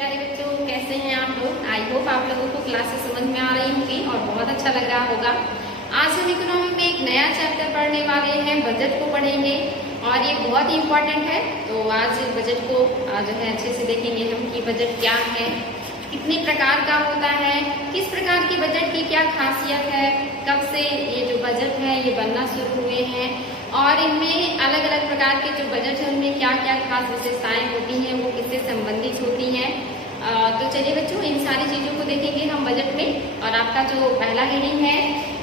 प्यारे बच्चों, कैसे हैं आप लोग। आई होप आप लोगों को क्लासेस समझ में आ रही होंगी और बहुत अच्छा लग रहा होगा। आज हम इकोनॉमी में एक नया चैप्टर पढ़ने वाले हैं, बजट को पढ़ेंगे और ये बहुत ही इम्पोर्टेंट है। तो आज बजट को जो है अच्छे से देखेंगे हम कि बजट क्या है, कितने प्रकार का होता है, किस प्रकार की बजट की क्या खासियत है, कब से ये जो बजट है ये बनना शुरू हुए हैं और इनमें अलग अलग प्रकार के जो बजट है उनमें क्या क्या खास विशेषताएं होती हैं, वो किससे संबंधित होती हैं। तो चलिए बच्चों, इन सारी चीजों को देखेंगे हम बजट में। और आपका जो पहला हेडिंग है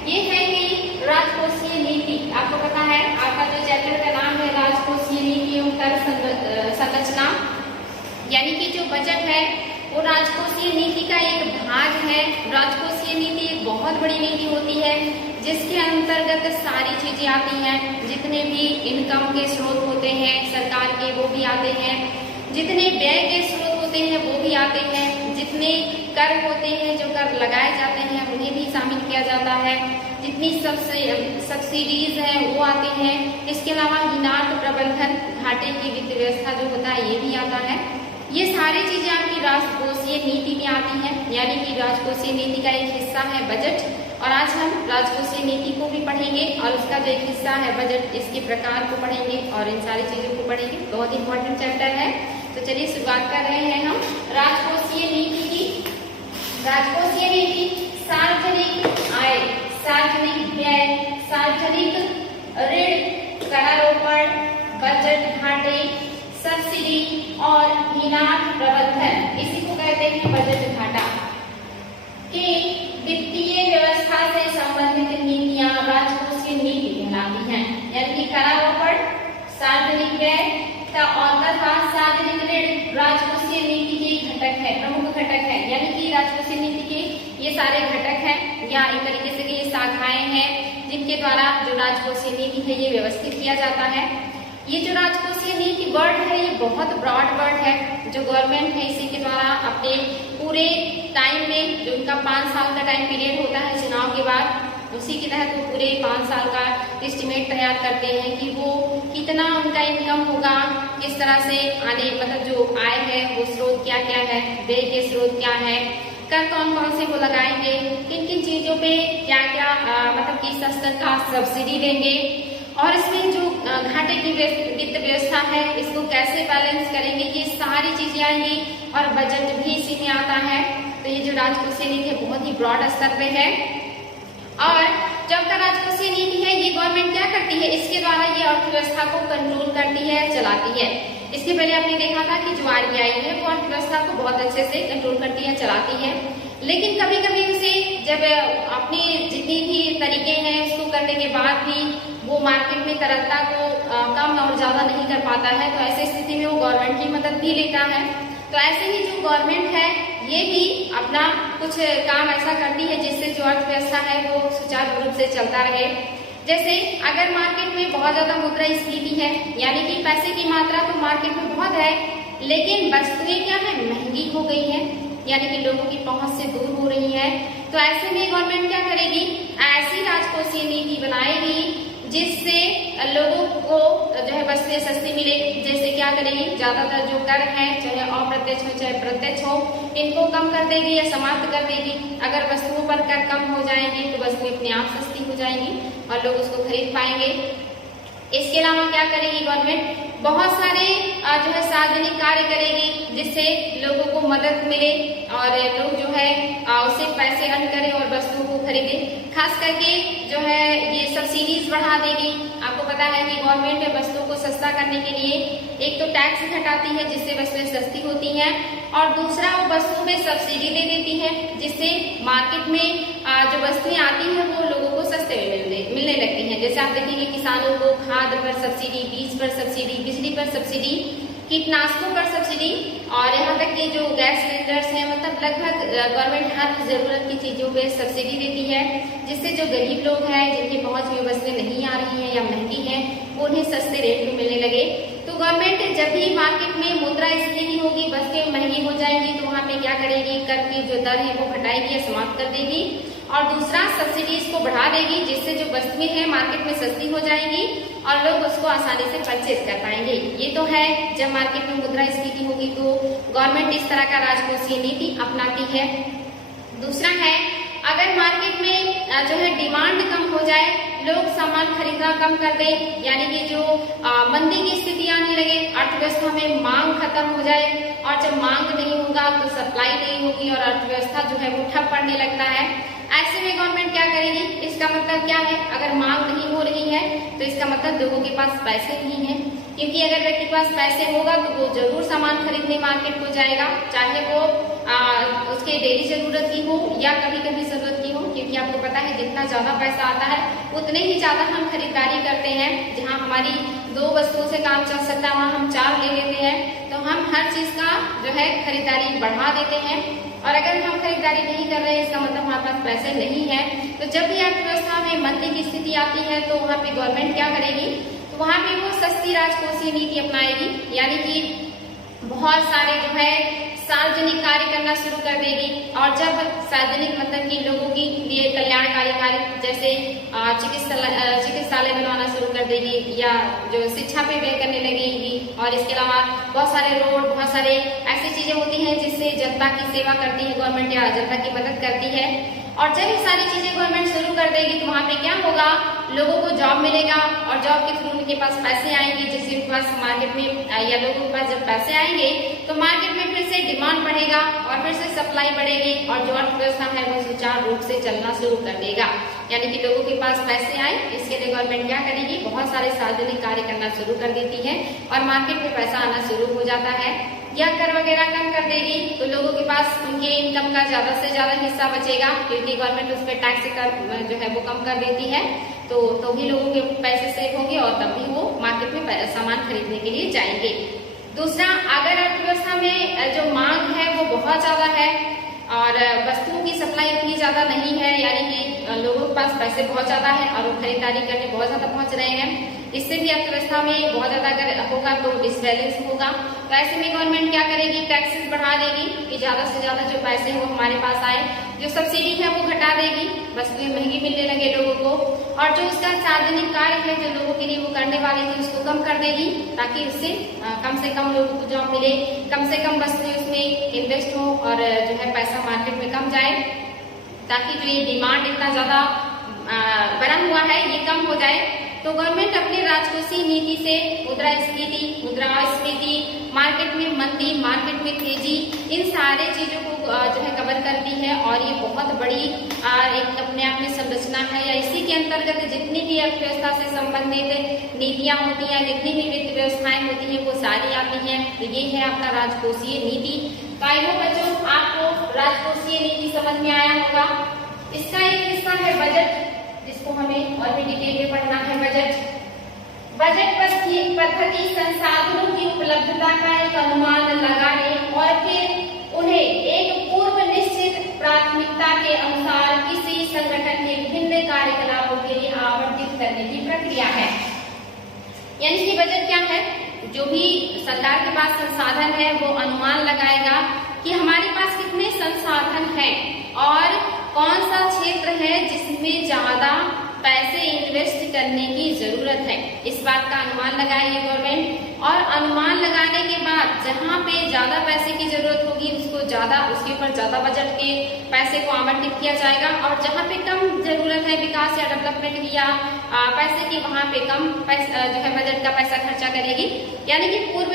ये है कि राजकोषीय नीति। आपको पता है आपका जो चैप्टर का नाम है राजकोषीय नीति एवं कर संरचना, यानी कि जो बजट है वो राजकोषीय नीति का एक भाग है। राजकोषीय नीति एक बहुत बड़ी नीति होती है जिसके अंतर्गत सारी चीजें आती हैं। जितने भी इनकम के स्रोत होते हैं सरकार के वो भी आते हैं, जितने व्यय के स्रोत होते हैं वो भी आते हैं, जितने कर होते हैं जो कर लगाए जाते हैं उन्हें भी शामिल किया जाता है, जितनी सब्सिडीज हैं वो आते हैं। इसके अलावा हिनाट प्रबंधन, घाटे की वित्त व्यवस्था जो होता है ये भी आता है। ये सारी चीजें आपकी राजकोषीय नीति में आती हैं, यानी कि राजकोषीय नीति का एक हिस्सा है बजट। और आज हम राजकोषीय नीति को भी पढ़ेंगे और उसका जो एक हिस्सा है बजट, इसके प्रकार को पढ़ेंगे और इन सारी चीजों को पढ़ेंगे। बहुत इंपॉर्टेंट चैप्टर है। तो चलिए शुरुआत कर रहे हैं हम राजकोषीय नीति की। राजकोषीय नीति सार्वजनिक आय, सार्वजनिक व्यय, सार्वजनिक ऋण, करारोपण, बजट घाटे, सब्सिडी और हिनाट प्रबंधन, इसी को कहते हैं बजट घाटा के वित्तीय व्यवस्था से संबंधित नीतियां राजकोषीय नीति कहलाती हैं। यानी कि करारोपण सार्वजनिक व्यय का और तथा सार्वजनिक ऋण राजकोषीय नीति के घटक है, प्रमुख घटक है। यानी कि राजकोषीय नीति के ये सारे घटक हैं या एक तरीके से ये शाखाएं हैं जिनके द्वारा जो राजकोषीय नीति है ये व्यवस्थित किया जाता है। ये जो राजकोषीय नीति वर्ड है ये बहुत ब्रॉड वर्ड है। जो गवर्नमेंट है इसी के द्वारा अपने पूरे टाइम में, जो उनका 5 साल का टाइम पीरियड होता है चुनाव के बाद, उसी के तहत वो पूरे 5 साल का एस्टिमेट तैयार करते हैं कि वो कितना उनका इनकम होगा, किस तरह से आने मतलब जो आय है वो स्रोत क्या क्या है, व्यय के स्रोत क्या है, कर कौन कौन से वो लगाएंगे, किन किन चीजों पे क्या क्या मतलब किस स्तर का सब्सिडी देंगे और इसमें जो घाटे की वित्त व्यवस्था है इसको कैसे बैलेंस करेंगे, ये सारी चीजें आएंगी और बजट भी इसी में आता है। तो ये जो राजकोषीय नीति है बहुत ही ब्रॉड स्तर पे है। और जब का राजकोषीय नीति है ये गवर्नमेंट क्या करती है, इसके द्वारा ये अर्थव्यवस्था को कंट्रोल करती है, चलाती है। इसके पहले आपने देखा था कि जो RBI है वो अर्थव्यवस्था को बहुत अच्छे से कंट्रोल करती है, चलाती है। लेकिन कभी कभी उसे जब अपनी जितनी भी तरीके हैं उसको करने के बाद भी वो मार्केट में तरलता को कम और ज्यादा नहीं कर पाता है, तो ऐसी स्थिति में वो गवर्नमेंट की मदद भी लेता है। तो ऐसे ही जो गवर्नमेंट है ये भी अपना कुछ काम ऐसा करती है जिससे जो अर्थव्यवस्था है वो सुचारू रूप से चलता रहे। जैसे अगर मार्केट में बहुत ज्यादा मुद्रास्फीति है, यानी कि पैसे की मात्रा तो मार्केट में बहुत है लेकिन वस्तुएं क्या है, महंगी हो गई है, यानी कि लोगों की पहुंच से दूर हो रही है। तो ऐसे में गवर्नमेंट क्या करेगी, ऐसी राजकोषीय नीति बनाएगी जिससे लोगों को जो है वस्तुएं सस्ती मिले। जैसे क्या करेगी, ज्यादातर जो कर है चाहे अप्रत्यक्ष हो चाहे प्रत्यक्ष हो, इनको कम कर देगी या समाप्त कर देगी। अगर वस्तुओं पर कर कम हो जाएंगे तो वस्तुएं अपने आप सस्ती हो जाएंगी और लोग उसको खरीद पाएंगे। इसके अलावा क्या करेगी गवर्नमेंट, बहुत सारे जो है सार्वजनिक कार्य करेगी जिससे लोगों को मदद मिले और लोग जो है उससे पैसे अर्न करें और वस्तुओं को खरीदे। खास करके जो है ये सब्सिडीज बढ़ा देगी। आपको पता है कि गवर्नमेंट वस्तुओं को सस्ता करने के लिए एक तो टैक्स घटाती है जिससे वस्तुएं सस्ती होती हैं और दूसरा वो वस्तुओं में सब्सिडी दे देती है जिससे मार्केट में जो वस्तुएं आती हैं वो लोगों को सस्ते में मिलने लगती हैं। जैसे आप देखेंगे किसानों को खाद पर सब्सिडी, बीज पर सब्सिडी, बिजली पर सब्सिडी, कीटनाशकों पर सब्सिडी और यहाँ तक कि जो गैस सिलेंडर्स हैं, मतलब लगभग गवर्नमेंट हर जरूरत की चीजों पे सब्सिडी देती है जिससे जो गरीब लोग हैं जिनकी पहुंच में वस्तुएं नहीं आ रही हैं या महंगी हैं उन्हें सस्ते रेट में मिलने लगे। तो गवर्नमेंट जब भी मार्केट में मुद्रास्फीति होगी, वस्तुएं महंगी हो जाएंगी तो वहाँ में क्या करेगी, कर की जो दर है वो घटाएगी या समाप्त कर देगी। और दूसरा, सब्सिडीज को बढ़ा देगी, जिससे जो वस्तुएं हैं मार्केट में सस्ती हो जाएगी और लोग उसको आसानी से परचेज कर पाएंगे। ये तो है जब मार्केट में मुद्रास्फीति होगी तो गवर्नमेंट इस तरह का राजकोषीय नीति अपनाती है। दूसरा है, अगर मार्केट में जो है डिमांड कम हो जाए, लोग सामान खरीदना कम कर दे, यानी कि जो मंदी की स्थिति आने लगे, अर्थव्यवस्था में मांग खत्म हो जाए और जब मांग नहीं होगा तो सप्लाई नहीं होगी और अर्थव्यवस्था जो है वो ठप पड़ने लगता है। ऐसे में गवर्नमेंट क्या करेगी, इसका मतलब क्या है, अगर मांग नहीं हो रही है तो इसका मतलब लोगों के पास पैसे नहीं है, क्योंकि अगर व्यक्ति के पास पैसे होगा तो वो जरूर सामान खरीदने मार्केट को जाएगा, चाहे वो उसके डेली जरूरत की हो या कभी कभी जरूरत की हो, क्योंकि आपको पता है जितना ज्यादा पैसा आता है उतने ही ज्यादा हम खरीदारी करते हैं। जहां हमारी 2 वस्तुओं से काम चल सकता है वहां हम 4 ले लेते हैं, तो हम हर चीज का जो है खरीदारी बढ़ा देते हैं। और अगर हम खरीदारी नहीं कर रहे हैं इसका मतलब हमारे पास पैसे नहीं है। तो जब भी अर्थव्यवस्था में मंदी की स्थिति आती है तो वहाँ पे गवर्नमेंट क्या करेगी, तो वहाँ पे वो सस्ती राजकोषीय नीति अपनाएगी, यानी कि बहुत सारे जो है सार्वजनिक कार्य करना शुरू कर देगी। और जब सार्वजनिक मतलब कि लोगों के लिए कल्याणकारी कार्य, जैसे चिकित्सालय बनवाना शुरू कर देगी या जो शिक्षा पे व्यय करने लगेगी, और इसके अलावा बहुत सारे रोड, बहुत सारे ऐसी चीजें होती हैं जिससे जनता की सेवा करती है गवर्नमेंट या जनता की मदद करती है। और जब ये सारी चीजें गवर्नमेंट शुरू कर देगी तो वहाँ पे क्या होगा, लोगों को जॉब मिलेगा और जॉब के थ्रू उनके पास पैसे आएंगे, जिससे उनके पास मार्केट में या लोगों के पास जब पैसे आएंगे तो मार्केट में फिर से डिमांड बढ़ेगा और फिर से सप्लाई बढ़ेगी और जो अर्थव्यवस्था है वो सुचारू रूप से चलना शुरू कर देगा। यानी कि लोगों के पास पैसे आए, इसके लिए गवर्नमेंट क्या करेगी, बहुत सारे सार्वजनिक कार्य करना शुरू कर देती है और मार्केट में पैसा आना शुरू हो जाता है। या कर वगैरह कम कर देगी तो लोगों के पास उनके इनकम का ज्यादा से ज्यादा हिस्सा बचेगा, क्योंकि गवर्नमेंट उस पर टैक्स कर जो है वो कम कर देती है, तो भी लोगों के पैसे सेव होंगे और तब भी वो मार्केट में सामान खरीदने के लिए जाएंगे। दूसरा, अगर अर्थव्यवस्था में जो मांग है वो बहुत ज्यादा है और वस्तुओं की सप्लाई इतनी ज्यादा नहीं है, यानी कि लोगों के पास पैसे बहुत ज्यादा है और वो खरीदारी करने बहुत ज्यादा पहुंच रहे हैं, इससे भी अर्थव्यवस्था में बहुत ज्यादा अगर होगा तो डिसबैलेंस होगा। तो ऐसे में गवर्नमेंट क्या करेगी, टैक्सेस बढ़ा देगी कि ज्यादा से ज्यादा जो पैसे हैं वो हमारे पास आए, जो सब्सिडी है वो घटा देगी, वस्तुएं महंगी मिलने लगे लोगों को, और जो उसका सार्वजनिक कार्य है जो लोगों के लिए वो करने वाली थी उसको कम कर देगी, ताकि उससे कम से कम लोगों को जॉब मिले, कम से कम वस्तुएं उसमें इन्वेस्ट हो और जो है पैसा मार्केट में कम जाए, ताकि जो ये डिमांड इतना ज्यादा बना हुआ है ये कम हो जाए। तो गवर्नमेंट अपनी राजकोषीय नीति से मुद्रास्फीति, मार्केट में मंदी, मार्केट में तेजी, इन सारे चीजों को जो है कवर करती है और ये बहुत बड़ी एक अपने आप में संरचना है, या इसी के अंतर्गत जितनी भी अर्थव्यवस्था से संबंधित नीतियां होती हैं, जितनी भी वित्त व्यवस्थाएं होती हैं वो सारी आती हैं। तो ये है आपका राजकोषीय नीति। तो आई होप बच्चों आपको राजकोषीय नीति समझ में आया होगा। इसका एक हिस्सा है बजट, जिसको हमें और भी डिटेल में पढ़ना है। बजट पद्धति संसाधनों की उपलब्धता का एक अनुमान लगाने और फिर उन्हें एक पूर्व निश्चित प्राथमिकता के अनुसार किसी संगठन के विभिन्न कार्यकलापों के लिए आवंटित करने की प्रक्रिया है। यानी कि बजट क्या है, जो भी सरकार के पास संसाधन है वो अनुमान लगाएगा कि हमारे पास कितने संसाधन हैं और कौन सा क्षेत्र है जिसमें ज्यादा पैसे इन्वेस्ट करने की जरूरत है, इस बात का अनुमान लगाएगी गवर्नमेंट। और अनुमान लगाने के बाद जहां पे ज्यादा पैसे की जरूरत होगी उसके ऊपर ज्यादा बजट के पैसे को आवंटित किया जाएगा, और जहां पे कम जरूरत है विकास या डेवलपमेंट या पैसे की, वहां पे कम पैसा जो है बजट का पैसा खर्चा करेगी। यानी कि पूर्व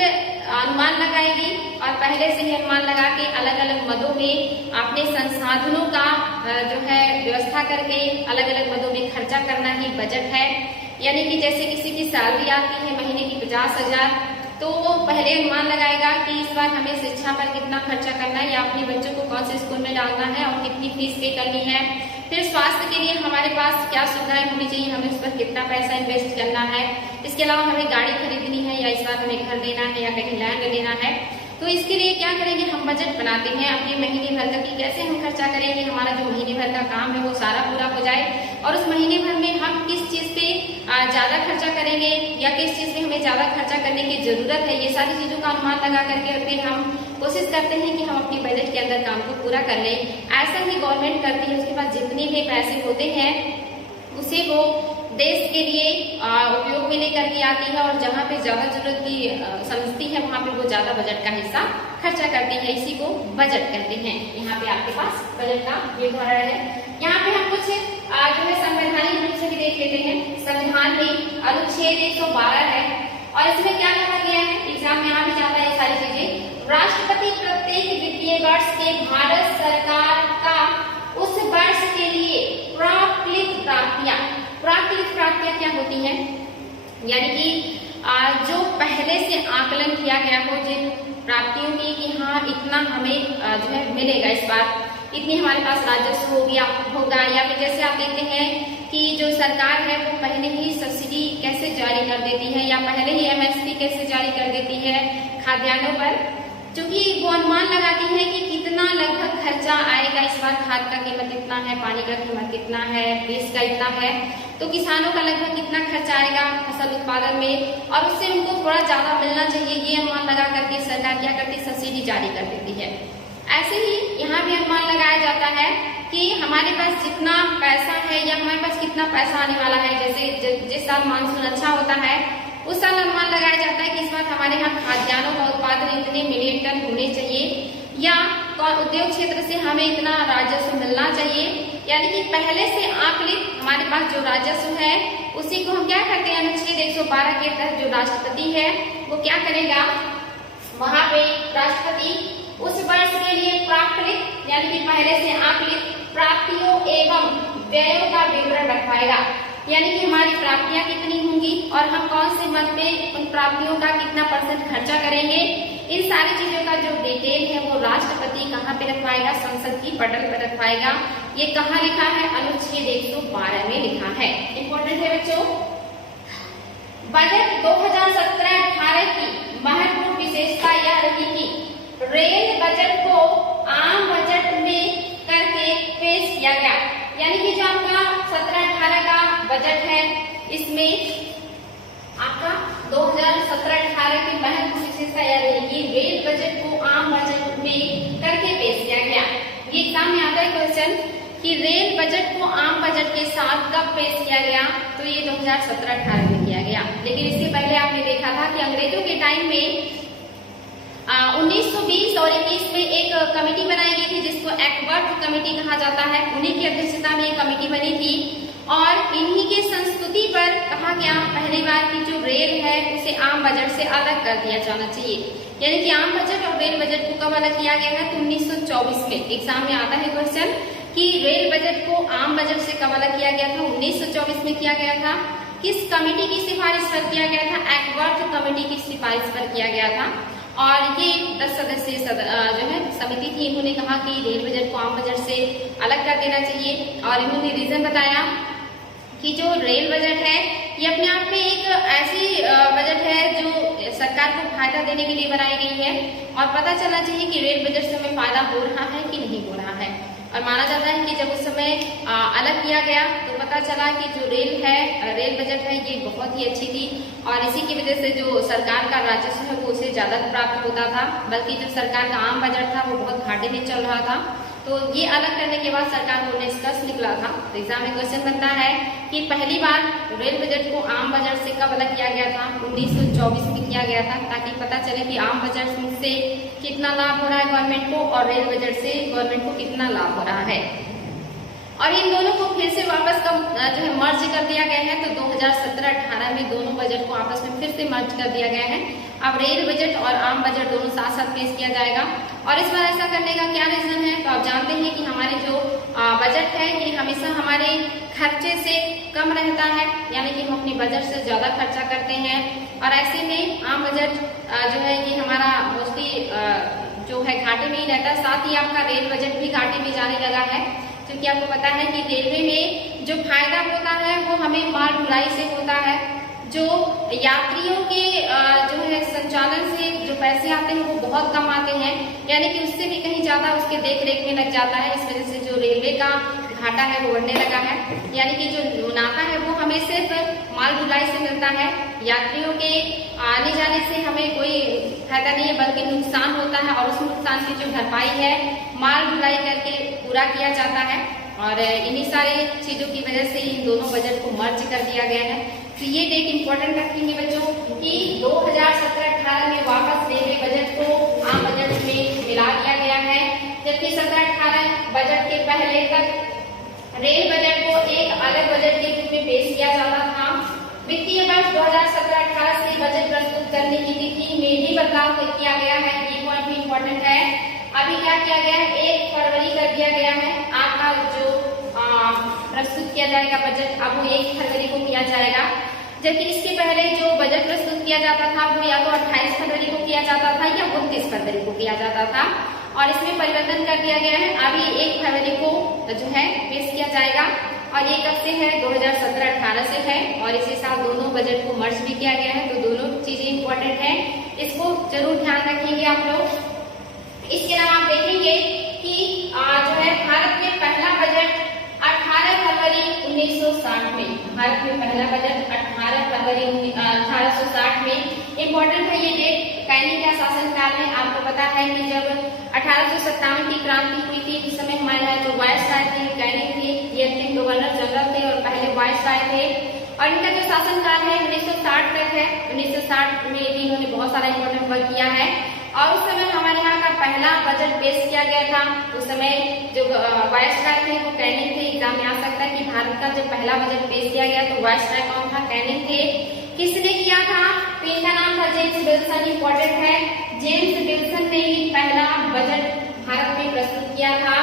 अनुमान लगाएगी और पहले से ही अनुमान लगा के अलग अलग मदों में अपने संसाधनों का जो है व्यवस्था करके अलग अलग मदों में खर्चा करना ही बजट है। यानी कि जैसे किसी की सैलरी आती है महीने की 50,000, तो वो पहले अनुमान लगाएगा कि इस बार हमें शिक्षा पर कितना खर्चा करना है या अपने बच्चों को कौन से स्कूल में डालना है और कितनी फीस पे करनी है। फिर स्वास्थ्य के लिए हमारे पास क्या सुविधाएं होनी चाहिए, हमें उस पर कितना पैसा इन्वेस्ट करना है। इसके अलावा हमें गाड़ी खरीदनी है या इस बार हमें घर लेना है या कहीं लैंड लेना है, तो इसके लिए क्या करेंगे, हम बजट बनाते हैं अपने महीने भर का कि कैसे हम खर्चा करेंगे, हमारा जो महीने भर का काम है वो सारा पूरा हो जाए और उस महीने भर में हम किस चीज पे ज्यादा खर्चा करेंगे या किस चीज पे हमें ज्यादा खर्चा करने की जरूरत है, ये सारी चीजों का अनुमान लगा करके और फिर हम कोशिश करते हैं कि हम अपने बजट के अंदर काम को पूरा कर लें। ऐसा ही गवर्नमेंट करती है, उसके पास जितने भी पैसे होते हैं उसे वो देश के लिए उपयोग में लेकर के आती है और जहाँ पे ज्यादा जरूरत की समझती है वहाँ पे वो ज्यादा बजट का हिस्सा खर्चा करती है, इसी को बजट कहते हैं। यहाँ पे आपके पास बजट का ये उदाहरण है। यहाँ पे हम कुछ जो है संवैधानिक रूप से भी देख लेते हैं। संविधान में अनुच्छेद 112 है और इसमें क्या कहा गया है, एग्जाम में आ भी जाता है ये सारी चीजें। राष्ट्रपति प्रत्येक वित्तीय वर्ष के भारत सरकार का उस वर्ष के लिए प्राकृतिक प्राप्तियां क्या होती हैं, यानी कि जो पहले से आकलन किया गया हो जिन प्राप्तियों की कि हाँ इतना हमें जो है मिलेगा इस बार, इतनी हमारे पास राजस्व होगा या फिर जैसे आप देखते हैं कि जो सरकार है वो पहले ही सब्सिडी कैसे जारी कर देती है या पहले ही MSP कैसे जारी कर देती है खाद्यान्नों पर, क्योंकि वो अनुमान लगाती है कि कितना लगभग खर्चा आएगा इस बार, खाद का कीमत इतना है, पानी का कीमत कितना है, बीज का इतना है, तो किसानों का लगभग कितना खर्चा आएगा फसल उत्पादन में और उससे उनको थोड़ा ज्यादा मिलना चाहिए, ये अनुमान लगा करके सरकार क्या करती है, सब्सिडी जारी कर देती है। ऐसे ही यहाँ भी अनुमान लगाया जाता है कि हमारे पास जितना पैसा है या हमारे पास कितना पैसा आने वाला है, जैसे जिस साल मानसून अच्छा होता है उस साल अनुमान लगाया जाता है कि इस बार हमारे यहाँ खाद्यान्नों का उत्पादन इतने मिलियन टन होने चाहिए या उद्योग क्षेत्र से हमें इतना राजस्व मिलना चाहिए, यानी कि पहले से आकलित हमारे पास जो राजस्व है उसी को हम क्या करते हैं, अनुच्छेद 112 के तहत जो राष्ट्रपति है वो क्या करेगा, वहां पे राष्ट्रपति उस वर्ष के लिए प्राकृतिक यानी कि पहले से आकलित प्राप्तियों एवं व्ययों का विवरण रखवाएगा, यानी कि हमारी प्राप्तियां कितनी होंगी और हम कौन से मद में उन प्राप्तियों का कितना % खर्चा करेंगे, इन सारी चीजों का जो डिटेल है वो राष्ट्रपति कहाँ पे रखवाएगा, संसद की पटल पर रखवाएगा। ये कहाँ लिखा है, अनुच्छेद 112 में लिखा है। इंपॉर्टेंट है बच्चों। बजट 2017-18 की महत्वपूर्ण विशेषता यह रही कि रेल बजट को आम बजट में करके पेश किया गया, यानी कि जो आपका 17-18 का बजट है इसमें आपका 2017-18 की महत्वपूर्ण विशेषता यह रही कि रेल बजट को आम बजट में करके पेश किया गया। ये एग्जाम में आता है क्वेश्चन कि रेल बजट को आम बजट के साथ कब पेश किया गया, तो ये 2017-18 में किया गया। लेकिन इससे पहले आपने देखा था कि अंग्रेजों के टाइम में 1920 और 21 में एक कमेटी बनाई गई थी जिसको एक्वर्थ कमेटी कहा जाता है, उन्हीं की अध्यक्षता में एक कमेटी बनी थी और इन्हीं की संस्तुति पर कहा गया पहली बार की जो रेल है उसे आम बजट से अलग कर दिया जाना चाहिए, यानी कि आम बजट और रेल बजट को कब अलग किया गया है, तो 1924 में। एग्जाम में आता है क्वेश्चन कि रेल बजट को आम बजट से कब अलग किया गया था, 1924 में किया गया था। किस कमेटी की सिफारिश पर किया गया था, एक्वर्थ कमेटी की सिफारिश पर किया गया था और ये 10 सदस्यीय जो है समिति थी। इन्होंने कहा कि रेल बजट को आम बजट से अलग कर देना चाहिए और इन्होंने रीजन बताया कि जो रेल बजट है ये अपने आप में एक ऐसी बजट है जो सरकार को फायदा देने के लिए बनाई गई है और पता चलना चाहिए कि रेल बजट से हमें फायदा हो रहा है कि नहीं हो रहा है। और माना जाता है कि जब उस समय अलग किया गया तो पता चला कि जो रेल बजट है ये बहुत ही अच्छी थी और इसी की वजह से जो सरकार का राजस्व है वो उसे ज्यादा प्राप्त होता था, बल्कि जो सरकार का आम बजट था वो बहुत घाटे में चल रहा था। तो ये अलग करने के बाद सरकार को निष्कर्ष निकला था। तो एग्जाम में क्वेश्चन बनता है कि पहली बार रेल बजट को आम बजट से कब अलग किया गया था, 1924 में किया गया था, ताकि पता चले कि आम बजट से कितना लाभ हो रहा है गवर्नमेंट को और रेल बजट से गवर्नमेंट को कितना लाभ हो रहा है। और इन दोनों को फिर से वापस कब जो है मर्ज कर दिया गया है, तो 2017-18 में दोनों बजट को आपस में फिर से मर्ज कर दिया गया है। अब रेल बजट और आम बजट दोनों साथ साथ पेश किया जाएगा। और इस बार ऐसा करने का क्या रीजन है, तो आप जानते हैं कि हमारे जो बजट है ये हमेशा हमारे खर्चे से कम रहता है, यानी कि हम अपने बजट से ज्यादा खर्चा करते हैं और ऐसे में आम बजट जो है ये हमारा मोस्टली जो है घाटे में ही रहता है। साथ ही आपका रेल बजट भी घाटे में जाने लगा है, क्योंकि आपको पता है कि रेलवे में जो फायदा होता है वो हमें माल ढुलाई से होता है, जो यात्रियों के जो है संचालन से जो पैसे आते हैं वो बहुत कम आते हैं, यानी कि उससे भी कहीं ज्यादा उसके देख रेख में लग जाता है। इस वजह से जो रेलवे का घाटा है वो बढ़ने लगा है, यानी कि जो मुनाफा है वो हमें सिर्फ माल ढुलाई से मिलता है, यात्रियों के आने जाने से हमें कोई फायदा नहीं है, बल्कि नुकसान होता है और उस नुकसान की जो भरपाई है माल ढुलाई करके पूरा किया जाता है। और इन्हीं सारे चीजों की वजह से इन दोनों बजट को मर्ज कर दिया गया है। तो ये डेट इम्पोर्टेंट रखेंगे बच्चों कि 2017-18 में वापस रेलवे बजट को आम बजट में मिला दिया गया है, जबकि 17-18 बजट के पहले तक रेल बजट को एक अलग बजट के रूप में पेश किया जाता था। वित्तीय वर्ष 2017-18 से बजट प्रस्तुत करने की तिथि में भी बदलाव किया गया है, ये पॉइंट भी इम्पोर्टेंट है। अभी क्या किया गया है, 1 फरवरी कर दिया गया है आपका जो प्रस्तुत किया जाएगा बजट, अब वो 1 फरवरी को किया जाएगा, जबकि इसके पहले जो बजट प्रस्तुत किया जाता था वो या तो 28 फरवरी को किया जाता था या 29 फरवरी को किया जाता था, और इसमें परिवर्तन कर दिया गया है। अभी 1 फरवरी को जो है पेश किया जाएगा, और ये कब से है, 2017-18 से है, और इसी साल दोनों बजट को मर्ज भी किया गया है। तो दोनों चीजें इंपॉर्टेंट है, इसको जरूर ध्यान रखेंगे आप लोग। इसके अलावा आप देखेंगे कि जो है भारत में पहला बजट 18 फरवरी 1960 में, भारत में पहला बजट 18 फरवरी 1860 में। इम्पोर्टेंट है ये डेट, कैनिंग का शासनकाल में। आपको पता है कि जब 1857 की क्रांति हुई थी, उस समय हमारे यहाँ जो वायसराय थे कैनिंग थे, ये अंतिम गवर्नर जनरल थे और पहले वायसराय थे, और इनका जो शासनकाल है 1960 तक है। 1960 में भी इन्होंने बहुत सारा इम्पोर्टेंट वर्क किया है, और उस समय हमारे यहाँ का पहला बजट पेश किया गया था। उस समय जो वायसराय थे वो कैनिंग थे। एग्जाम में आ सकता है कि भारत का जो पहला बजट पेश किया गया तो वायसराय कौन था, कैनिंग थे। किसने किया था, तो इनका नाम था जेम्स विल्सन। इम्पोर्टेंट है, जेम्स विल्सन ने ही पहला बजट भारत में प्रस्तुत किया था,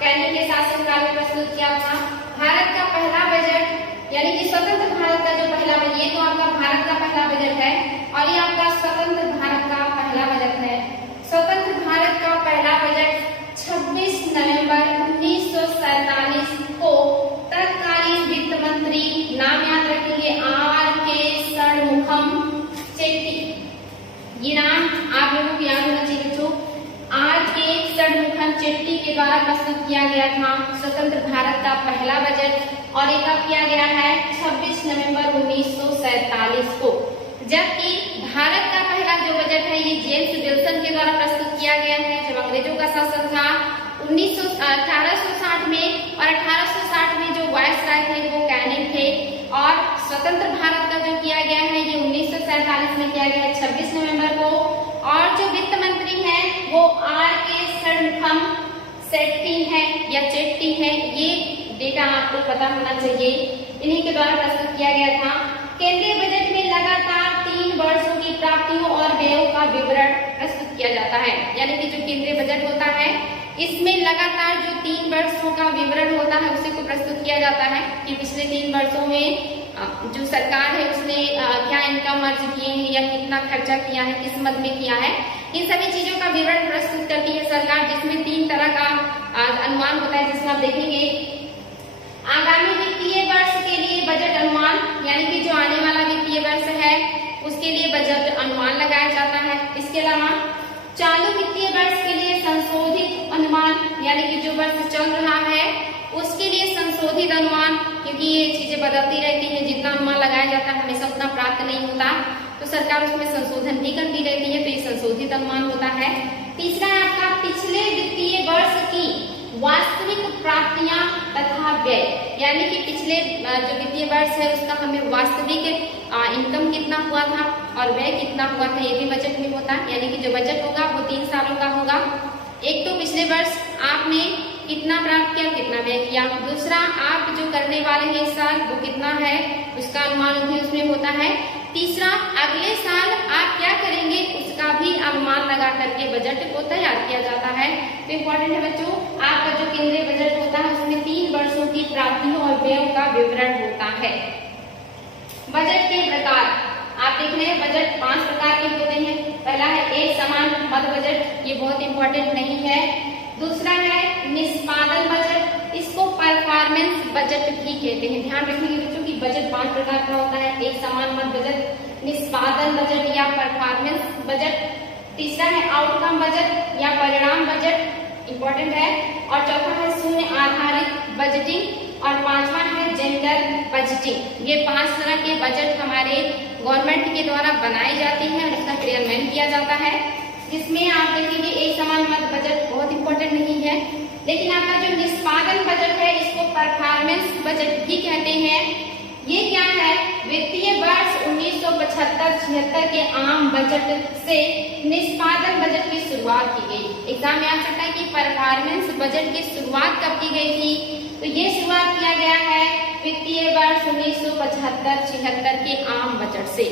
कैनिंग के शासनकाल में प्रस्तुत किया था। भारत का पहला बजट यानी कि स्वतंत्र भारत का जो पहला बजट, ये तो आपका भारत का पहला बजट है, और ये आपका स्वतंत्र भारत का पहला बजट है। स्वतंत्र भारत का पहला बजट 26 नवंबर 1947 को तत्कालीन वित्त मंत्री, नाम याद रखेंगे, R.K. षणमुखम चेट्टी। ये नाम आप लोगों को याद होना चाहिए बच्चों। R.K. षणमुखम चेट्टी के द्वारा प्रस्तुत किया गया था स्वतंत्र भारत का पहला बजट, और ये कब किया गया है, 26 नवंबर 1947 को। जबकि भारत का पहला जो बजट है ये जेम्स विल्सन के द्वारा प्रस्तुत किया गया है, जब अंग्रेजों का शासन था 1860 में, और 1860 में जो वायसराय थे वो कैनिंग थे, और स्वतंत्र भारत का जो किया गया है ये 1947 में किया गया है 26 नवंबर को, और जो वित्त मंत्री है वो R.K. षणमुखम चेट्टी है या चेट्टी है, ये डेटा आपको पता होना चाहिए, इन्हीं के द्वारा प्रस्तुत किया गया था। केंद्रीय बजट में लगातार 3 वर्षों की प्राप्तियों और व्ययों का विवरण प्रस्तुत किया जाता है, यानी कि जो केंद्रीय बजट होता है इसमें लगातार जो 3 वर्षों का विवरण होता है उसी को प्रस्तुत किया जाता है कि पिछले 3 वर्षों में जो सरकार है उसने क्या इनकम अर्ज किए हैं या कितना खर्चा किया है, किस मद में किया है, इन सभी चीजों का विवरण प्रस्तुत करती है सरकार, जिसमें 3 तरह का अनुमान होता है, जिसमें आप देखेंगे आगामी वित्तीय वर्ष के लिए बजट अनुमान, यानी कि जो आने वाला वित्तीय वर्ष है उसके लिए बजट अनुमान लगाया जाता है। इसके अलावा चालू वित्तीय वर्ष के लिए संशोधित अनुमान, यानी कि जो वर्ष चल रहा है उसके लिए संशोधित अनुमान, क्योंकि ये चीजें बदलती रहती हैं, जितना अनुमान लगाया जाता है हमेशा उतना प्राप्त नहीं होता, तो सरकार उसमें संशोधन भी करती रहती है, तो ये संशोधित अनुमान होता है। तीसरा है आपका पिछले वित्तीय वर्ष की वास्तविक प्राप्तियां तथा व्यय, यानी कि पिछले जो वित्तीय वर्ष है उसका हमें वास्तविक इनकम कितना हुआ था और व्यय कितना हुआ था, ये भी बजट में होता है, यानी कि जो बजट होगा वो 3 सालों का होगा। एक तो पिछले वर्ष आपने कितना प्राप्त किया, कितना व्यय किया, दूसरा आप जो करने वाले हैं इस साल वो कितना है उसका अनुमान भी उसमें होता है, तीसरा अगले साल आप क्या करेंगे उसका भी अनुमान लगा करके बजट को तैयार किया जाता है। तो इम्पोर्टेंट है बच्चों, आपका जो केंद्रीय बजट होता है उसमें 3 वर्षों की प्राप्तियों और व्ययों का विवरण होता है। बजट के प्रकार आप देख रहे हैं, बजट 5 प्रकार के होते हैं। पहला है एक समान मद बजट, ये बहुत इंपॉर्टेंट नहीं है। दूसरा है निष्पादन बजट, इसको परफॉर्मेंस बजट भी कहते हैं। ध्यान रखेंगे बच्चों की बजट 5 प्रकार का होता है। एक समान मद बजट, निष्पादन बजट या परफॉर्मेंस बजट, तीसरा है आउटकम बजट या परिणाम बजट, इंपॉर्टेंट है, और चौथा है शून्य आधारित बजटिंग, और पांचवा है जेंडर बजटिंग। ये 5 तरह के बजट हमारे गवर्नमेंट के द्वारा बनाए जाते हैं और इसका क्रियान्वयन किया जाता है। जिसमें आप देखेंगे एक समान मद बजट बहुत इंपॉर्टेंट नहीं है, लेकिन आपका जो निष्पादन बजट है इसको परफॉर्मेंस बजट भी कहते हैं। ये क्या है? वित्तीय वर्ष 1975-76 के आम बजट से निष्पादन बजट की शुरुआत की गई। एग्जाम में आ सकता है कि परफॉर्मेंस बजट की शुरुआत कब की गई थी? तो ये शुरुआत किया गया है वित्तीय वर्ष 1975-76 के आम बजट से।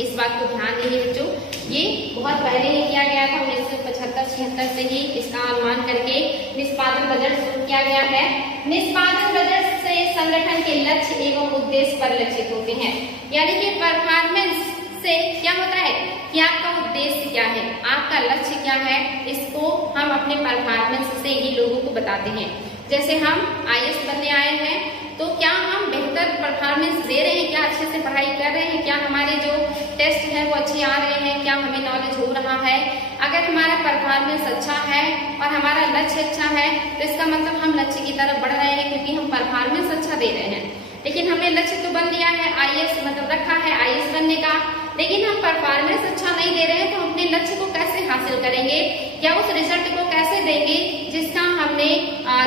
इस बात को ध्यान दीजिए बच्चों, ये बहुत पहले ही किया गया था, 1975-76 से ही इसका अनुमान करके निष्पादन बजट शुरू किया गया है। निष्पादन बजट से संगठन के लक्ष्य एवं उद्देश्य परिलक्षित होते हैं। यानी कि परफॉर्मेंस से क्या होता है कि आपका उद्देश्य क्या है, आपका लक्ष्य क्या है, इसको हम अपने परफॉर्मेंस से ही लोगों को बताते हैं। जैसे हम IAS बनने आए हैं तो क्या हम बेहतर परफॉर्मेंस दे रहे हैं, क्या अच्छे से पढ़ाई कर रहे हैं, क्या हमारे जो टेस्ट है वो अच्छे आ रहे हैं, क्या हमें नॉलेज हो रहा है। अगर हमारा परफॉर्मेंस अच्छा है और हमारा लक्ष्य अच्छा है तो इसका मतलब हम लक्ष्य की तरफ बढ़ रहे हैं, क्योंकि हम परफॉर्मेंस अच्छा दे रहे हैं। लेकिन हमने लक्ष्य तो बन लिया है, IAS मतलब रखा है IAS बनने का, लेकिन हम परफॉर्मेंस अच्छा नहीं दे रहे हैं, तो अपने लक्ष्य को कैसे हासिल करेंगे या उस रिजल्ट को कैसे देंगे जिसका हमने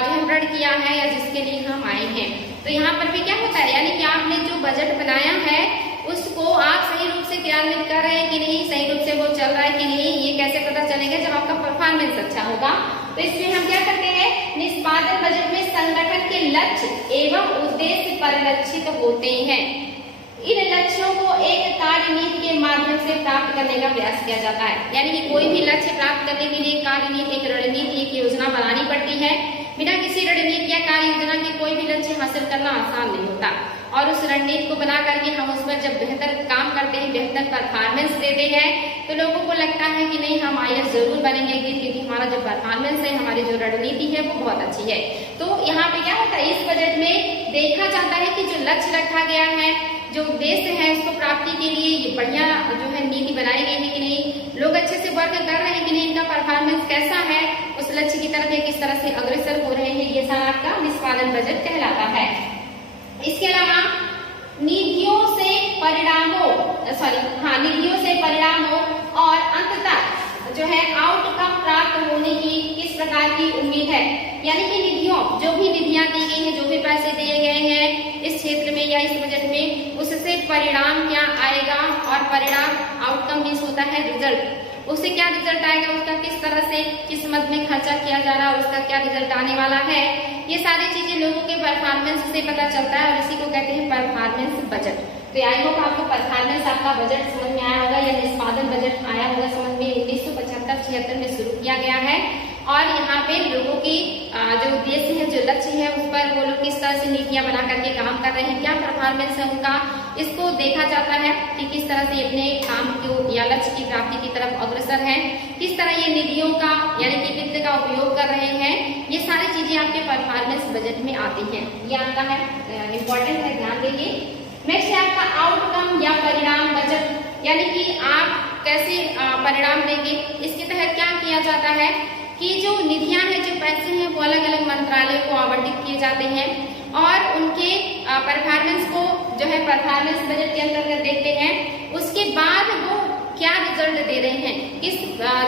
जो है प्रण किया है या जिसके लिए हम आए हैं। तो यहाँ पर भी क्या होता है, यानी कि आपने जो बजट बनाया है उसको आप सही रूप से क्रियान्वित कर रहे हैं कि नहीं, सही रूप से वो चल रहा है कि नहीं, ये कैसे पता चलेगा? जब आपका परफॉर्मेंस अच्छा होगा। तो इसलिए हम क्या करते हैं, निष्पादन बजट में संगठन के लक्ष्य एवं उद्देश्य परिलक्षित होते हैं। इन लक्ष्यों को एक कार्यनीति के माध्यम से प्राप्त करने का प्रयास किया जाता है। यानी कि कोई भी लक्ष्य प्राप्त करने के लिए कार्यनीति, एक रणनीति, एक योजना बनानी पड़ती है। बिना किसी रणनीति या कार्य योजना के कोई भी लक्ष्य हासिल करना आसान नहीं होता। और उस रणनीति को बना करके हम उस पर जब बेहतर काम करते हैं, बेहतर परफॉर्मेंस देते हैं, तो लोगों को लगता है कि नहीं हम IAS जरूर बनेंगे, क्योंकि हमारा जो परफॉर्मेंस है, हमारी जो रणनीति है वो बहुत अच्छी है। तो यहाँ पे क्या होता है, इस बजट में देखा जाता है कि जो लक्ष्य रखा गया है, जो उद्देश्य है, उसको प्राप्ति के लिए ये बढ़िया जो है नीति बनाई गई है कि नहीं, लोग अच्छे से वर्क कर रहे हैं कि नहीं, इनका परफॉर्मेंस कैसा है, उस लक्ष्य की तरफ किस तरह से अग्रसर हो रहे हैं, ये सारा आपका निष्पादन बजट कहलाता है। इसके अलावा निधियों से परिणामों और अंततः जो है आउटकम प्राप्त होने की किस प्रकार की उम्मीद है। यानी कि निधियों, जो भी निधियां दी गई हैं, जो भी पैसे दिए गए हैं इस क्षेत्र में या इस बजट में, उससे परिणाम क्या आएगा, और परिणाम आउटकम मीन्स होता है रिजल्ट, उससे क्या रिजल्ट आएगा, उसका किस तरह से किस मद में खर्चा किया जा रहा है और उसका क्या रिजल्ट आने वाला है। ये सारी चीजें लोगों के परफॉर्मेंस से पता चलता है और इसी को कहते हैं परफॉर्मेंस बजट। तो आई होप आपको परफॉर्मेंस आपका बजट समझ में आया होगा या निष्पादन बजट आया होगा समझ में। 1975-76 में शुरू किया गया है और यहाँ पे लोगों की जो उद्देश्य है, जो लक्ष्य है, उस पर वो लोग किस तरह से नीतियां बना करके काम कर रहे हैं, क्या परफॉर्मेंस है उनका, इसको देखा जाता है कि किस तरह से अपने काम को या लक्ष्य की प्राप्ति की तरफ अग्रसर है, किस तरह ये निधियों का यानी कि वित्त का उपयोग कर रहे हैं। ये सारी चीजें आपके परफॉर्मेंस बजट में आती हैं। ये आपका है इम्पोर्टेंट है, ध्यान देंगे। नेक्स्ट है आपका आउटकम या परिणाम बजट, यानी कि आप कैसे परिणाम देंगे। इसके तहत क्या किया जाता है कि जो निधियां हैं, जो पैसे हैं, वो अलग अलग मंत्रालय को आवंटित किए जाते हैं और उनके परफॉर्मेंस को जो है परफॉर्मेंस बजट के अंतर्गत देखते हैं। उसके बाद वो क्या रिजल्ट दे रहे हैं, किस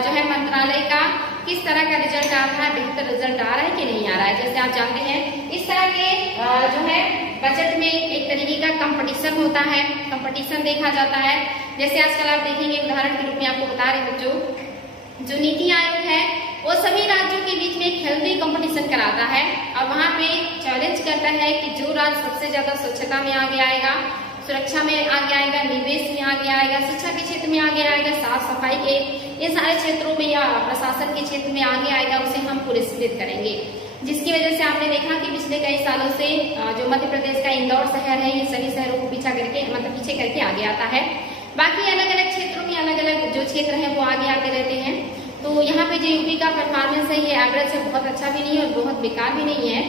जो है मंत्रालय का किस तरह का रिजल्ट आ रहा है, बेहतर रिजल्ट आ रहा है कि नहीं आ रहा है। जैसे आप जानते हैं इस तरह के जो है बजट में एक तरीके का कंपटीशन होता है, कंपटीशन देखा जाता है। जैसे आजकल आप देखेंगे, उदाहरण के रूप में आपको बता रहे बच्चों, जो नीति आयोग है वो सभी राज्यों के बीच में एक हेल्दी कंपटीशन कराता है और वहाँ पे चैलेंज करता है कि जो राज्य सबसे ज्यादा स्वच्छता में आगे आएगा, सुरक्षा में आगे आएगा, निवेश में आगे आएगा, शिक्षा के क्षेत्र में आगे आएगा, साफ सफाई के ये सारे क्षेत्रों में या प्रशासन के क्षेत्र में आगे आएगा, उसे हम पुरस्कृत करेंगे। जिसकी वजह से आपने देखा कि पिछले कई सालों से जो मध्य प्रदेश का इंदौर शहर है, ये सभी शहरों को पीछे करके आगे आता है। बाकी अलग अलग क्षेत्रों में अलग अलग जो क्षेत्र है वो आगे आते रहते हैं। तो यहाँ पे जो यूपी का परफॉर्मेंस है ये एवरेज है, बहुत अच्छा भी नहीं है और बहुत बेकार भी नहीं है,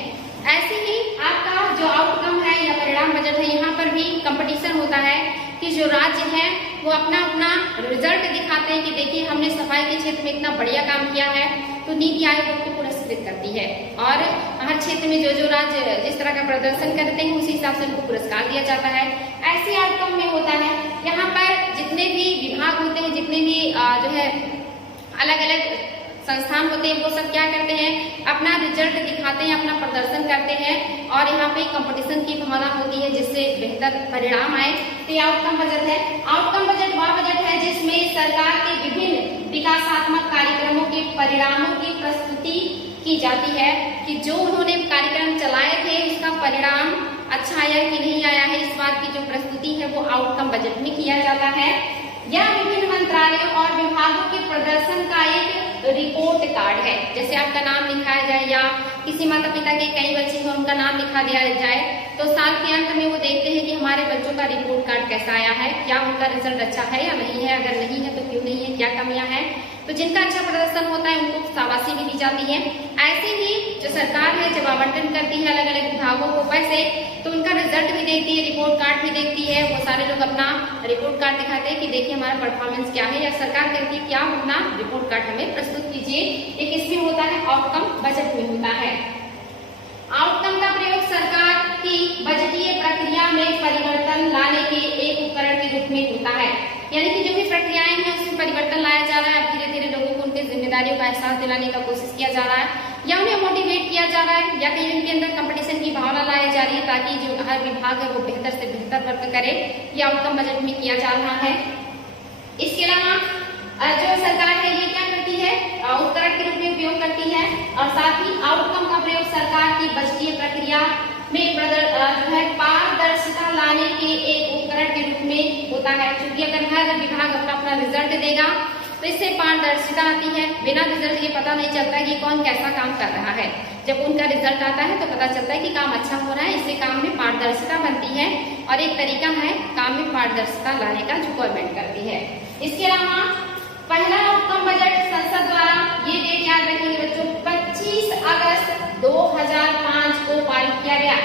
ऐसे ही आपका जो आउटकम है या परिणाम बजट है, यहाँ पर भी कंपटीशन होता है कि जो राज्य है वो अपना अपना रिजल्ट दिखाते हैं कि देखिए हमने सफाई के क्षेत्र में इतना बढ़िया काम किया है, तो नीति आयोग उनको पुरस्कृत करती है और हर क्षेत्र में जो राज्य जिस तरह का प्रदर्शन करते हैं उसी हिसाब से उनको पुरस्कार दिया जाता है। ऐसे आउटकम में होता है यहाँ पर जितने भी विभाग होते हैं, जितने भी जो है अलग अलग संस्थान होते हैं, वो सब क्या करते हैं, अपना रिजल्ट दिखाते हैं, अपना प्रदर्शन करते हैं और यहाँ पे कंपटीशन की भावना होती है जिससे बेहतर परिणाम आए। तो ये आउटकम बजट है। आउटकम बजट वह बजट है जिसमें सरकार के विभिन्न विकासात्मक कार्यक्रमों के परिणामों की प्रस्तुति की जाती है कि जो उन्होंने कार्यक्रम चलाए थे उसका परिणाम अच्छा आया कि नहीं आया है, इस बात की जो प्रस्तुति है वो आउटकम बजट में किया जाता है। यह विभिन्न मंत्रालयों और विभागों के प्रदर्शन का एक रिपोर्ट कार्ड है। जैसे आपका नाम लिखाया जाए या किसी माता पिता के कई बच्चे हैं उनका नाम लिखा दिया जाए, तो साल के अंत में वो देखते हैं कि हमारे बच्चों का रिपोर्ट कार्ड कैसा आया है, क्या उनका रिजल्ट अच्छा है या नहीं है, अगर नहीं है तो क्यों नहीं है, क्या कमियां हैं। तो जिनका अच्छा प्रदर्शन होता है उनको शाबाशी भी दी जाती है। ऐसे ही जो सरकार है जब आवंटन करती है अलग अलग विभागों को पैसे, तो उनका रिजल्ट भी देखती है, रिपोर्ट कार्ड भी देखती है। वो सारे लोग अपना रिपोर्ट कार्ड दिखाते हैं कि देखिए हमारा परफॉर्मेंस क्या है, या सरकार कहती है कि आप अपना रिपोर्ट कार्ड हमें प्रस्तुत कीजिए। एक इसमें होता है आउटकम बजट में होता है। आउटकम का प्रयोग सरकार की बजटीय प्रक्रिया में परिवर्तन लाने के एक उपकरण के रूप में होता है। यानी कि जो भी प्रक्रियाएं हैं उसमें परिवर्तन लाया जा रहा है। अब धीरे धीरे लोगों को उनके जिम्मेदारियों का एहसास दिलाने का कोशिश किया जा रहा है, या उन्हें मोटिवेट किया जा रहा है, या कहीं उनके अंदर कंपटीशन की भावना लाई जा रही है ताकि जो हर विभाग है वो बेहतर से बेहतर वर्क करे। ये आउटकम बजट में किया जा रहा है। इसके अलावा जो सरकार है ये क्या करती है, उपकरण के रूप में उपयोग करती है और साथ ही आउटकम का प्रयोग सरकार की बजटीय प्रक्रिया में जो है पारदर्शिता लाने के एक उपकरण के रूप में होता है। क्योंकि अगर हर विभाग अपना अपना रिजल्ट देगा तो इससे पारदर्शिता आती है। बिना रिजल्ट के पता नहीं चलता कि कौन कैसा काम कर रहा है। जब उनका रिजल्ट आता है तो पता चलता है कि काम अच्छा हो रहा है, इससे काम में पारदर्शिता बनती है और एक तरीका है काम में पारदर्शिता लाने का जो गवर्नमेंट करती है। इसके अलावा पहला आउटकम बजट संसद द्वारा, ये डेट याद रखेंगे बच्चों, 25 अगस्त 2005 को पारित किया गया।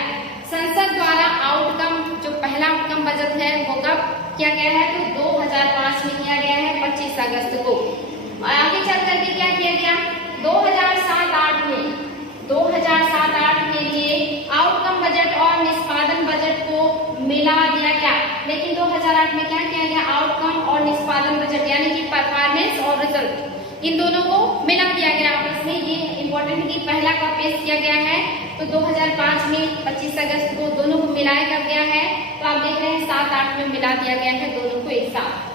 संसद द्वारा आउटकम जो पहला आउटकम बजट है वो कब किया गया है, तो 2005 में किया गया है 25 अगस्त को। आगे चल करके क्या किया गया, 2007-08 के लिए आउटकम बजट और निष्पादन बजट को मिला दिया गया। लेकिन 2008 में क्या किया गया, आउटकम और निष्पादन बजट यानी कि परफॉर्मेंस और रिजल्ट इन दोनों को मिला दिया गया आपस में। ये इम्पोर्टेंट कि पहला कब पेश किया गया है, तो 2005 में 25 अगस्त को दोनों को मिलाया कर गया है। तो आप देख रहे हैं 7-8 में मिला दिया गया है दोनों को एक साथ।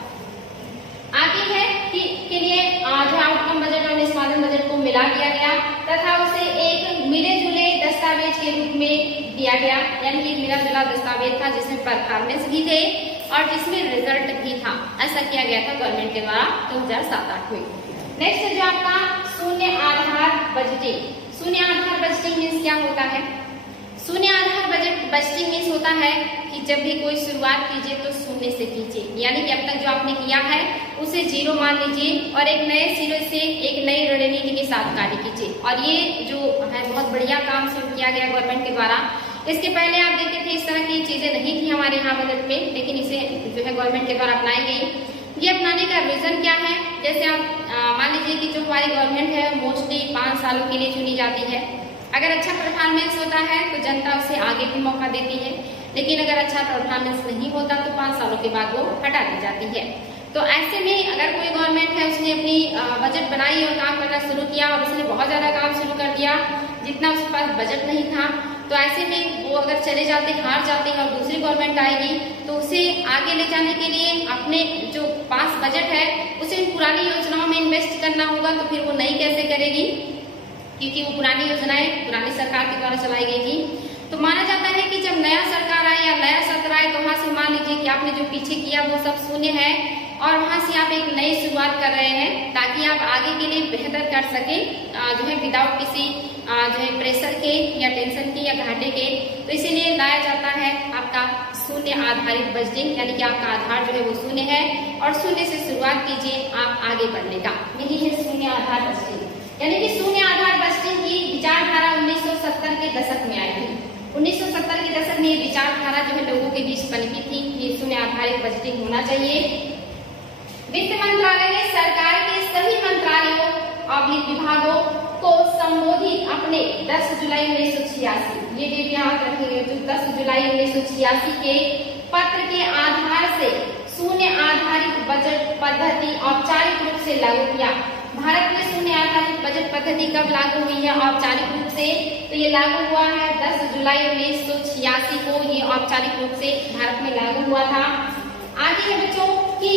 आगे है कि के लिए जो आउटकम बजट और निष्पादन बजट को मिला दिया गया तथा उसे एक मिले जुले दस्तावेज के रूप में दिया गया। यानी कि मिला जुला दस्तावेज था जिसमें परफॉर्मेंस भी थे और जिसमें रिजल्ट भी था। ऐसा किया गया था गवर्नमेंट के द्वारा 2007-08 में। नेक्स्ट जो आपका शून्य आधार बजटिंग। शून्य आधार बजटिंग मीन्स क्या होता है, शून्य आधार बजटिंग मीन्स होता है कि जब भी कोई शुरुआत कीजिए तो शून्य से कीजिए। यानी कि अब तक जो आपने किया है उसे जीरो मान लीजिए और एक नए सिरे से एक नई रणनीति के साथ कार्य कीजिए। और ये जो है बहुत बढ़िया काम शुरू किया गया गवर्नमेंट के द्वारा। इसके पहले आप देखते थे इस तरह की चीजें नहीं थी हमारे यहाँ बजट में, लेकिन इसे जो है गवर्नमेंट के द्वारा अपनाई गई। ये अपनाने का रीजन क्या है, जैसे आप मान लीजिए कि जो हमारी गवर्नमेंट है मोस्टली 5 सालों के लिए चुनी जाती है। अगर अच्छा परफॉर्मेंस होता है तो जनता उसे आगे भी मौका देती है, लेकिन अगर अच्छा परफॉर्मेंस नहीं होता तो 5 सालों के बाद वो हटा दी जाती है। तो ऐसे में अगर कोई गवर्नमेंट है उसने अपनी बजट बनाई और काम करना शुरू किया और उसने बहुत ज्यादा काम शुरू कर दिया जितना उसके पास बजट नहीं था, तो ऐसे में वो अगर चले जाते, हार जाते हैं और दूसरी गवर्नमेंट आएगी तो उसे आगे ले जाने के लिए अपने जो पास बजट है उसे इन पुरानी योजनाओं में इन्वेस्ट करना होगा। तो फिर वो नई कैसे करेगी, क्योंकि वो पुरानी योजनाएं पुरानी सरकार के द्वारा चलाई गई थी। तो माना जाता है कि जब नया सरकार आए या नया सत्र आए तो वहां से मान लीजिए कि आपने जो पीछे किया वो सब शून्य है और वहां से आप एक नई शुरुआत कर रहे हैं ताकि आप आगे के लिए बेहतर कर सके जो है विदाउट किसी जो है प्रेशर के या टेंशन के या घाटे के। तो इसीलिए लाया जाता है आपका शून्य आधारित बजटिंग, यानी कि आपका आधार जो है वो शून्य है और शून्य से शुरुआत कीजिए आप आगे बढ़ने का। यही है शून्य आधार बजटिंग। यानी कि शून्य आधार बजटिंग की विचारधारा 1970 के दशक में आई थी। 1970 के दशक में ये विचारधारा जो है लोगों के बीच पनपी थी कि शून्य आधारित बजटिंग होना चाहिए। वित्त मंत्रालय ने सरकार के सभी मंत्रालयों और विभागों को संबोधित अपने 10 जुलाई 1986, ये डेट याद रखेंगे, जो 10 जुलाई 1986 के पत्र के आधार से शून्य आधारित बजट पद्धति औपचारिक रूप से लागू किया। भारत में शून्य आधारित बजट पद्धति कब लागू हुई है औपचारिक रूप से? तो ये लागू हुआ है 10 जुलाई 1986 को, ये औपचारिक रूप से भारत में लागू हुआ था। आगे है बच्चों कि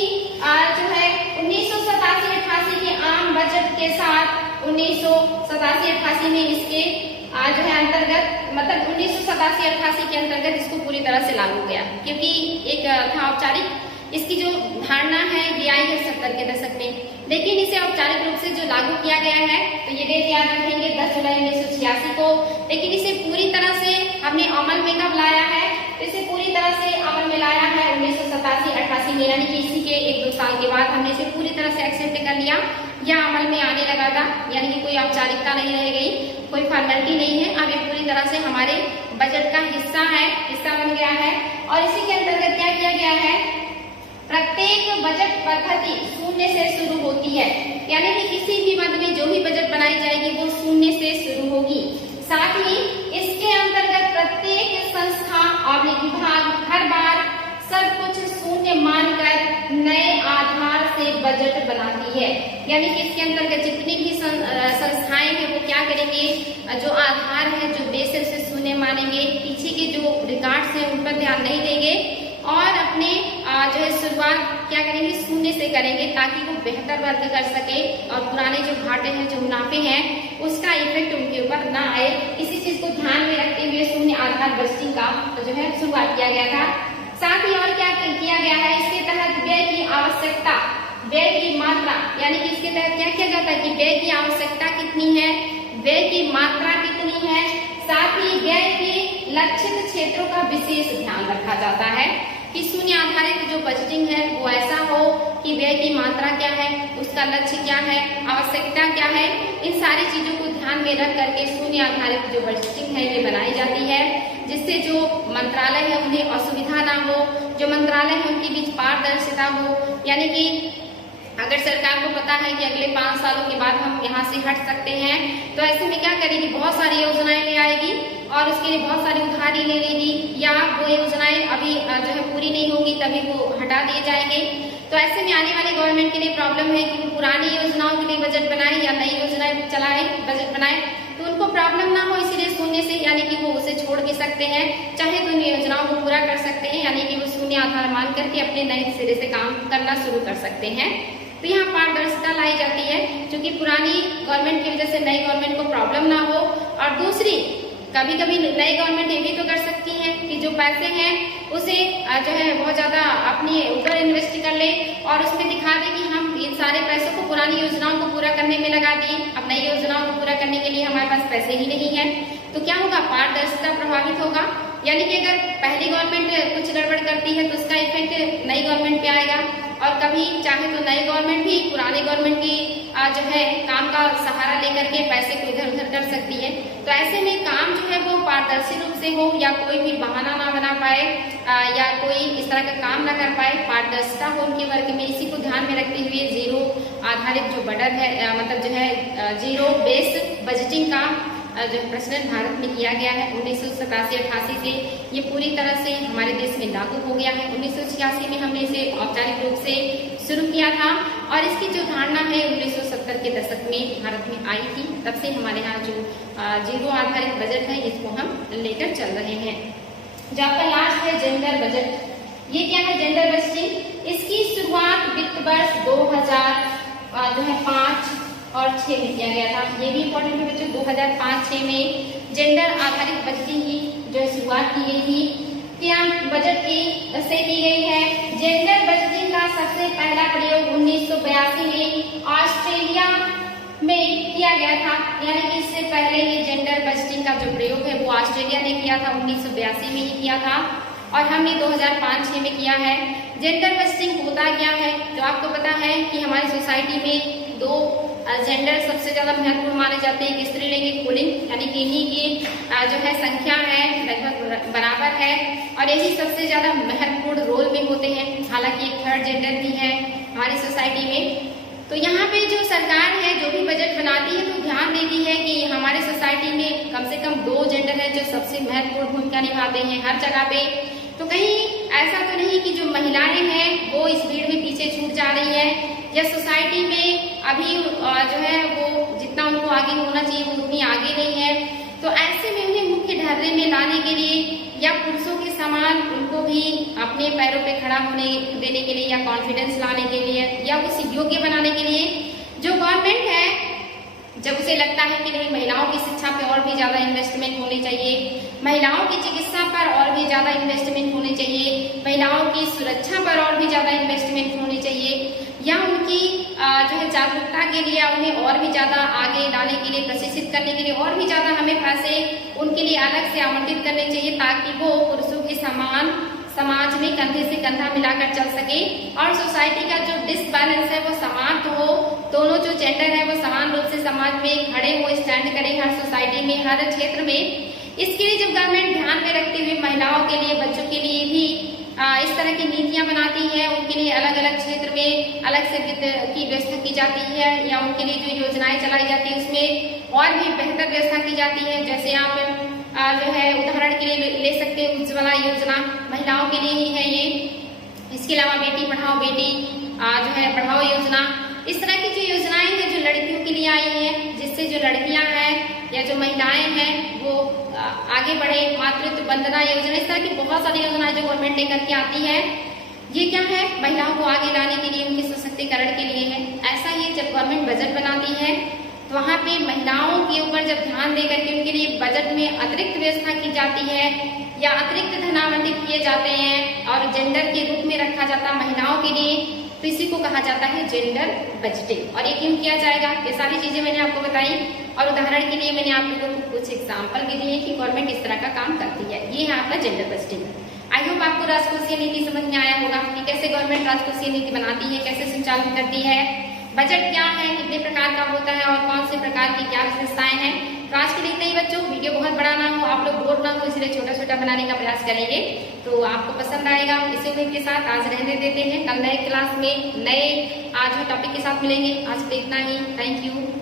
जो है 1987-88 के आम बजट के साथ 1987-88 में इसके जो है अंतर्गत, मतलब 1987-88 के अंतर्गत इसको पूरी तरह से लागू किया, क्योंकि एक था औपचारिक, इसकी जो धारणा है ये आई है 70 के दशक में, लेकिन इसे औपचारिक रूप से जो लागू किया गया है, तो ये डेट याद रखेंगे 10 जुलाई 1986 को। लेकिन इसे पूरी तरह से हमने अमल में कब लाया है? इसे पूरी तरह से अमल में लाया है 1987-88 में, यानी कि इसी के 1-2 साल के बाद हमने इसे पूरी तरह से एक्सेप्ट कर लिया या अमल में आने लगा था, यानी कि कोई औपचारिकता नहीं रह गई, कोई फॉर्मेलिटी नहीं है, अब ये पूरी तरह से हमारे बजट का हिस्सा है, हिस्सा बन गया है। और इसी के अंतर्गत क्या किया गया है? प्रत्येक बजट पद्धति शून्य से शुरू होती है, यानी कि किसी भी मद में जो भी बजट बनाई जाएगी वो शून्य से शुरू होगी। साथ ही इसके अंतर्गत प्रत्येक संस्था और विभाग हर बार सब कुछ शून्य मानकर नए आधार से बजट बनाती है, यानी कि इसके अंतर्गत जितनी भी संस्थाएं हैं वो क्या करेंगे, जो आधार है, जो बेस है, उसे शून्य मानेंगे, पीछे के जो रिकॉर्ड्स हैं उन पर ध्यान नहीं देंगे और अपने जो है शुरुआत क्या करेंगे, शून्य से करेंगे, ताकि वो बेहतर वर्क कर सके और पुराने जो घाटे हैं, जो मुनाफे हैं, उसका इफेक्ट उनके ऊपर ना आए। इसी चीज को ध्यान में रखते हुए शून्य आधार बजटिंग का जो है शुरुआत किया गया था। साथ ही और क्या किया गया है, इसके तहत व्यय की आवश्यकता, व्यय की मात्रा, यानी कि इसके तहत क्या किया जाता है कि व्यय की आवश्यकता कितनी है, व्यय की मात्रा कितनी है, साथ ही व्यय के लक्षित क्षेत्रों का विशेष ध्यान रखा जाता है कि शून्य आधारित जो बजटिंग है वो ऐसा हो कि व्यय की मात्रा क्या है, उसका लक्ष्य क्या है, आवश्यकता क्या है, इन सारी चीजों को ध्यान में रख करके शून्य आधारित जो बजटिंग है ये बनाई जाती है, जिससे जो मंत्रालय है उन्हें असुविधा ना हो, जो मंत्रालय है उनके बीच पारदर्शिता हो, यानी कि अगर सरकार को पता है कि अगले 5 सालों के बाद हम यहाँ से हट सकते हैं, तो ऐसे में क्या करेगी, बहुत सारी योजनाएं ले आएगी और उसके लिए बहुत सारी उधारी ले लेगी, या वो योजनाएं अभी जो है पूरी नहीं होंगी तभी वो हटा दिए जाएंगे। तो ऐसे में आने वाली गवर्नमेंट के लिए प्रॉब्लम है कि वो पुरानी योजनाओं के लिए बजट बनाए या नई योजनाएं चलाए, बजट बनाए, तो उनको प्रॉब्लम ना हो, इसीलिए शून्य से, यानी कि वो उसे छोड़ भी सकते हैं, चाहे तो उन योजनाओं को पूरा कर सकते हैं, यानी कि वो शून्य आधार मान करके अपने नए सिरे से काम करना शुरू कर सकते हैं। तो यहाँ पारदर्शिता लाई जाती है, क्योंकि पुरानी गवर्नमेंट की वजह से नई गवर्नमेंट को प्रॉब्लम ना हो। और दूसरी, कभी कभी नई गवर्नमेंट ये भी तो कर सकती है कि जो पैसे हैं उसे जो है बहुत ज्यादा अपनी ऊपर इन्वेस्ट कर ले और उसमें दिखा दे कि हम इन सारे पैसों को पुरानी योजनाओं को पूरा करने में लगा दिए, अब नई योजनाओं को पूरा करने के लिए हमारे पास पैसे ही नहीं है। तो क्या होगा, पारदर्शिता प्रभावित होगा, यानी कि अगर पहली गवर्नमेंट कुछ गड़बड़ करती है तो उसका इफेक्ट नई गवर्नमेंट पे आएगा, और कभी चाहे तो नई गवर्नमेंट भी पुरानी गवर्नमेंट की जो है काम का सहारा लेकर के पैसे को इधर उधर कर सकती है। तो ऐसे में काम जो है वो पारदर्शी रूप से हो, या कोई भी बहाना ना बना पाए, या कोई इस तरह का काम ना कर पाए, पारदर्शिता हो उनके वर्क में। इसी को ध्यान में रखते हुए जीरो आधारित जो बजट है, मतलब जो है जीरो बेस बजटिंग का जो प्रचलन भारत में किया गया है 1987-88 से, ये पूरी तरह से हमारे देश में लागू हो गया है। 1986 में हमने इसे औपचारिक रूप से शुरू किया था और इसकी जो धारणा है 1970 के दशक में भारत में आई थी, तब से हमारे यहाँ जो जीरो आधारित बजट है इसको हम लेकर चल रहे हैं। जो आपका लास्ट है जेंडर बजट, ये क्या है जेंडर बजटिंग? इसकी शुरुआत वित्त वर्ष 2005 और 6 में किया गया था। ये भी इम्पोर्टेंट है बच्चों, 2005-6 में जेंडर आधारित बजटिंग की जो शुरुआत की गई थी। क्या बजट की गई है? जेंडर बजटिंग का सबसे पहला प्रयोग 1982 में ऑस्ट्रेलिया में किया गया था, यानी कि इससे पहले ये जेंडर बजटिंग का जो प्रयोग है वो ऑस्ट्रेलिया ने किया था, 1982 में ही किया था, और हमने 2005-6 में किया है। जेंडर बजटिंग होता क्या है? तो आपको पता है कि हमारी सोसाइटी में 2 जेंडर सबसे ज्यादा महत्वपूर्ण माने जाते हैं कि स्त्रीलिंग पुल्लिंग यानी कि इन्हीं की जो है संख्या है लगभग बराबर है और यही सबसे ज्यादा महत्वपूर्ण रोल में होते हैं। हालांकि एक थर्ड जेंडर भी है हमारी सोसाइटी में। तो यहाँ पे जो सरकार है जो भी बजट बनाती है तो ध्यान देती है कि हमारे सोसाइटी में कम से कम 2 जेंडर है जो सबसे महत्वपूर्ण भूमिका निभाते हैं हर जगह पे। तो कहीं ऐसा तो नहीं कि जो महिलाएं हैं वो इस भीड़ में पीछे छूट जा रही है या सोसाइटी में अभी जो है वो जितना उनको आगे होना चाहिए वो उतनी आगे नहीं है। तो ऐसे में उन्हें मुख्य ढर्रे में लाने के लिए या पुरुषों के समान उनको भी अपने पैरों पे खड़ा होने देने के लिए या कॉन्फिडेंस लाने के लिए या उसे योग्य बनाने के लिए जो गवर्नमेंट है जब उसे लगता है कि नहीं महिलाओं की शिक्षा पे और भी ज्यादा इन्वेस्टमेंट होनी चाहिए, महिलाओं की चिकित्सा पर और भी ज्यादा इन्वेस्टमेंट होनी चाहिए, महिलाओं की सुरक्षा पर और भी ज्यादा इन्वेस्टमेंट होनी चाहिए या उनकी जो है जागरूकता के लिए उन्हें और भी ज्यादा आगे लाने के लिए प्रशिक्षित करने के लिए और भी ज्यादा हमें पैसे उनके लिए अलग से आवंटित करने चाहिए ताकि वो पुरुषों के समान समाज में कंधे से कंधा मिलाकर चल सके और सोसाइटी का जो डिसबैलेंस है वो समाप्त हो, दोनों जो जेंडर है वो समान रूप से समाज में खड़े हो, स्टैंड करें हर सोसाइटी में हर क्षेत्र में। इसके लिए जब गवर्नमेंट ध्यान में रखते हुए महिलाओं के लिए बच्चों के लिए भी इस तरह की नीतियां बनाती है, उनके लिए अलग अलग क्षेत्र में अलग से वित्त की व्यवस्था की जाती है या उनके लिए जो योजनाएं चलाई जाती है उसमें और भी बेहतर व्यवस्था की जाती है। जैसे आप जो है उदाहरण के लिए ले सकते हैं उज्ज्वला योजना महिलाओं के लिए ही है ये। इसके अलावा बेटी पढ़ाओ बेटी जो है पढ़ाओ योजना, इस तरह की जो योजनाएं हैं जो लड़कियों के लिए आई है जिससे जो लड़कियां हैं या जो महिलाएं हैं वो आगे बढ़े। मातृत्व वंदना योजना, इस तरह की बहुत सारी योजनाएं जो गवर्नमेंट लेकर के आती है ये क्या है महिलाओं को आगे लाने के लिए उनके सशक्तिकरण के लिए है। ऐसा ही जब गवर्नमेंट बजट बनाती है तो वहाँ पे महिलाओं के ऊपर जब ध्यान दे करके उनके लिए बजट में अतिरिक्त व्यवस्था की जाती है या अतिरिक्त धन आवंटित किए जाते हैं और जेंडर के रूप में रखा जाता महिलाओं के लिए तो इसी को कहा जाता है जेंडर बजटिंग। और ये क्यों किया जाएगा ये सारी चीजें मैंने आपको बताई और उदाहरण के लिए मैंने आप लोगों को कुछ एग्जाम्पल भी दिए कि गवर्नमेंट इस तरह का काम करती है। ये है आपका जेंडर बजटिंग। आई होप आपको राजकोषीय नीति समझ में आया होगा कि कैसे गवर्नमेंट राजकोषीय नीति बनाती है, कैसे संचालन करती है, बजट क्या है, कितने प्रकार का होता है और कौन से प्रकार की क्या विशेषताएं हैं। तो आज के लिए इतना ही बच्चों, वीडियो बहुत बड़ा ना हो, आप लोग बोर ना हो इसलिए छोटा छोटा बनाने का प्रयास करेंगे तो आपको पसंद आएगा। इसी उम्मीद के साथ आज रहने देते हैं, कल नए क्लास में नए आज टॉपिक के साथ मिलेंगे। आज के लिए इतना ही, थैंक यू।